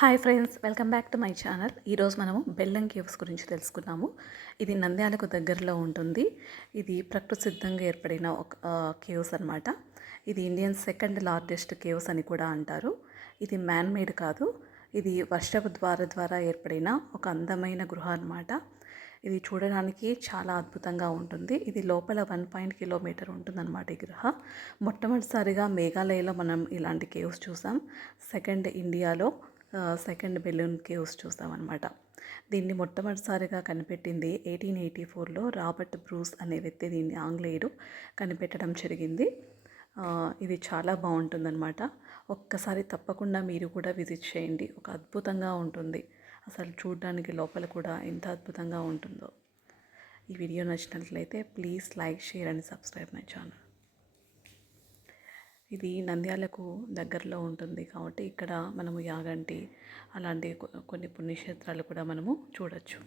Hi friends, welcome back to my channel. ఈరోజు మనము బెల్లం కేవ్స్ గురించి తెలుసుకున్నాము. ఇది నంద్యాలకు దగ్గరలో ఉంటుంది. ఇది ప్రకృతి సిద్ధంగా ఏర్పడిన ఒక కేవ్స్ అనమాట. ఇది ఇండియన్ సెకండ్ లార్జెస్ట్ కేవ్స్ అని కూడా అంటారు. ఇది మ్యాన్ మేడ్ కాదు, ఇది వర్షపు ద్వారా ఏర్పడిన ఒక అందమైన గృహ అనమాట. ఇది చూడడానికి చాలా అద్భుతంగా ఉంటుంది. ఇది లోపల 1 కిలోమీటర్ ఉంటుందన్నమాట ఈ గృహ. మొట్టమొదటిసారిగా మేఘాలయలో మనం ఇలాంటి కేవ్స్ చూసాం. ఇండియాలో సెకండ్ బెలూన్ కేవ్స్ చూస్తామన్నమాట. దీన్ని మొట్టమొదటిసారిగా కనిపెట్టింది 1884లో రాబర్ట్ బ్రూస్ అనే వ్యక్తి, దీన్ని ఆంగ్లేయుడు కనిపెట్టడం జరిగింది. ఇది చాలా బాగుంటుందన్నమాట. ఒక్కసారి తప్పకుండా మీరు కూడా విజిట్ చేయండి. ఒక అద్భుతంగా ఉంటుంది. అసలు చూడడానికి లోపల కూడా ఎంత అద్భుతంగా ఉంటుందో. ఈ వీడియో నచ్చినట్లయితే please like, share and subscribe my channel. ఇది నంద్యాలకు దగ్గరలో ఉంటుంది కాబట్టి ఇక్కడ మనము యాగంటి అలాంటి కొన్ని పుణ్యక్షేత్రాలు కూడా మనము చూడొచ్చు.